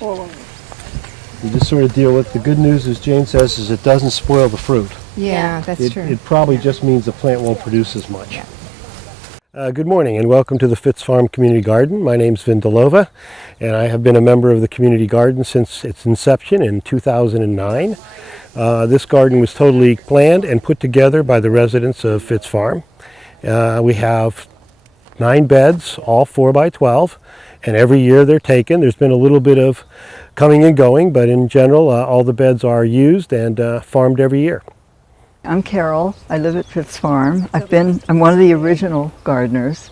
You just sort of deal with the good news, as Jane says, is it doesn't spoil the fruit. Yeah, that's true. It probably just means the plant won't produce as much. Good morning and welcome to the Fitz Farm Community Garden. My name's Vin Delova and I have been a member of the community garden since its inception in 2009. This garden was totally planned and put together by the residents of Fitz Farm. We have 9 beds, all 4 by 12, and every year they're taken. There's been a little bit of coming and going, but in general all the beds are used and farmed every year. I'm Carol. I live at Fitz Farm. I'm one of the original gardeners.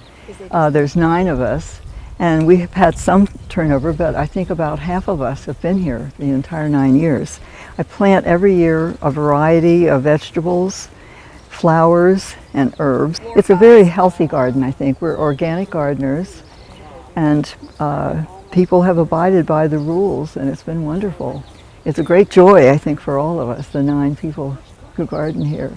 There's 9 of us, and we have had some turnover, but I think about half of us have been here the entire 9 years. I plant every year a variety of vegetables, flowers, and herbs. It's a very healthy garden, I think. We're organic gardeners, and people have abided by the rules, and it's been wonderful. It's a great joy, I think, for all of us, the 9 people who garden here.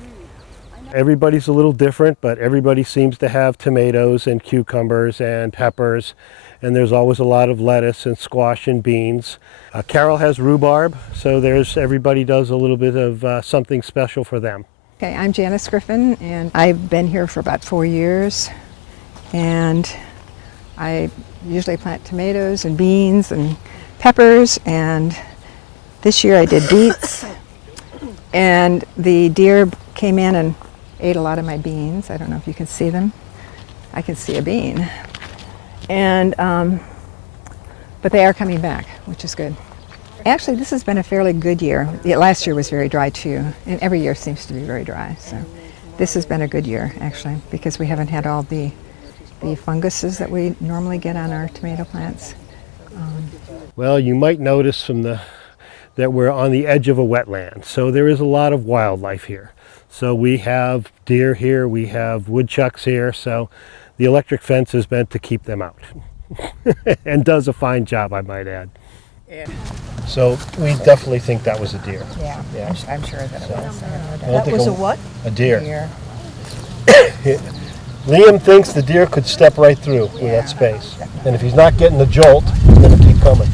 Everybody's a little different, but everybody seems to have tomatoes and cucumbers and peppers, and there's always a lot of lettuce and squash and beans. Carol has rhubarb, so everybody does a little bit of something special for them. Okay, I'm Janice Griffin, and I've been here for about 4 years, and I usually plant tomatoes and beans and peppers, and this year I did beets. And the deer came in and ate a lot of my beans. I don't know if you can see them. I can see a bean. And, but they are coming back, which is good. Actually, this has been a fairly good year. Last year was very dry too, and every year seems to be very dry. So this has been a good year, actually, because we haven't had all the funguses that we normally get on our tomato plants. Well, you might notice from that we're on the edge of a wetland, so there is a lot of wildlife here. So we have deer here, we have woodchucks here, so the electric fence is meant to keep them out. And does a fine job, I might add. Yeah. So we definitely think that was a deer. Yeah. I'm sure that it was. That was a what? A deer. Liam thinks the deer could step right through with that space. And if he's not getting the jolt, he's going to keep coming.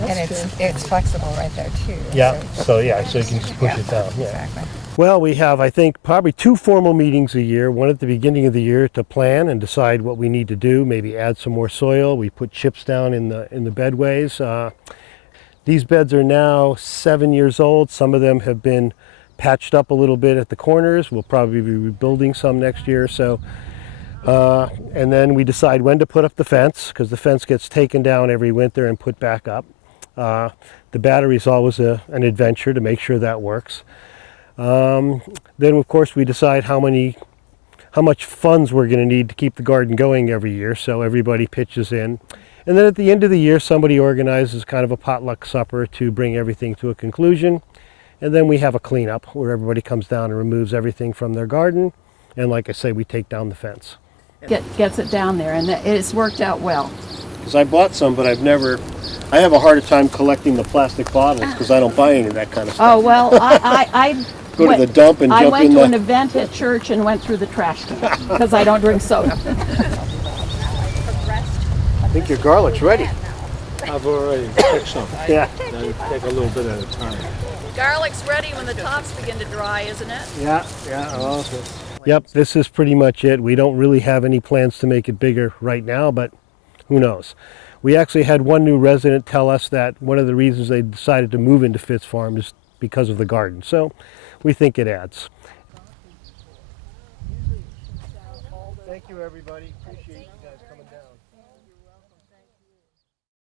And it's flexible right there too. Yeah, so you can just push it down. Yeah. Exactly. Well, we have, I think, probably 2 formal meetings a year, one at the beginning of the year to plan and decide what we need to do, maybe add some more soil. We put chips down in the bedways. These beds are now 7 years old. Some of them have been patched up a little bit at the corners. We'll probably be rebuilding some next year. So, and then we decide when to put up the fence, because the fence gets taken down every winter and put back up. The battery is always an adventure to make sure that works. Then of course we decide how much funds we're going to need to keep the garden going every year, so everybody pitches in. And then at the end of the year somebody organizes kind of a potluck supper to bring everything to a conclusion. And then we have a cleanup where everybody comes down and removes everything from their garden. And like I say, we take down the fence. Gets it down there, and it's worked out well. Because I bought some, but I have a harder time collecting the plastic bottles because I don't buy any of that kind of stuff. Oh, well, I Go to the dump and jump in I went to an event at church and went through the trash can because I don't drink soda. I think your garlic's ready. I've already picked some. Yeah. Now you take a little bit at a time. Garlic's ready when the tops begin to dry, isn't it? Yeah. Yep, this is pretty much it. We don't really have any plans to make it bigger right now, but who knows. We actually had one new resident tell us that one of the reasons they decided to move into Fitz Farm is because of the garden. So we think it adds. Thank you, everybody. Appreciate you guys coming down.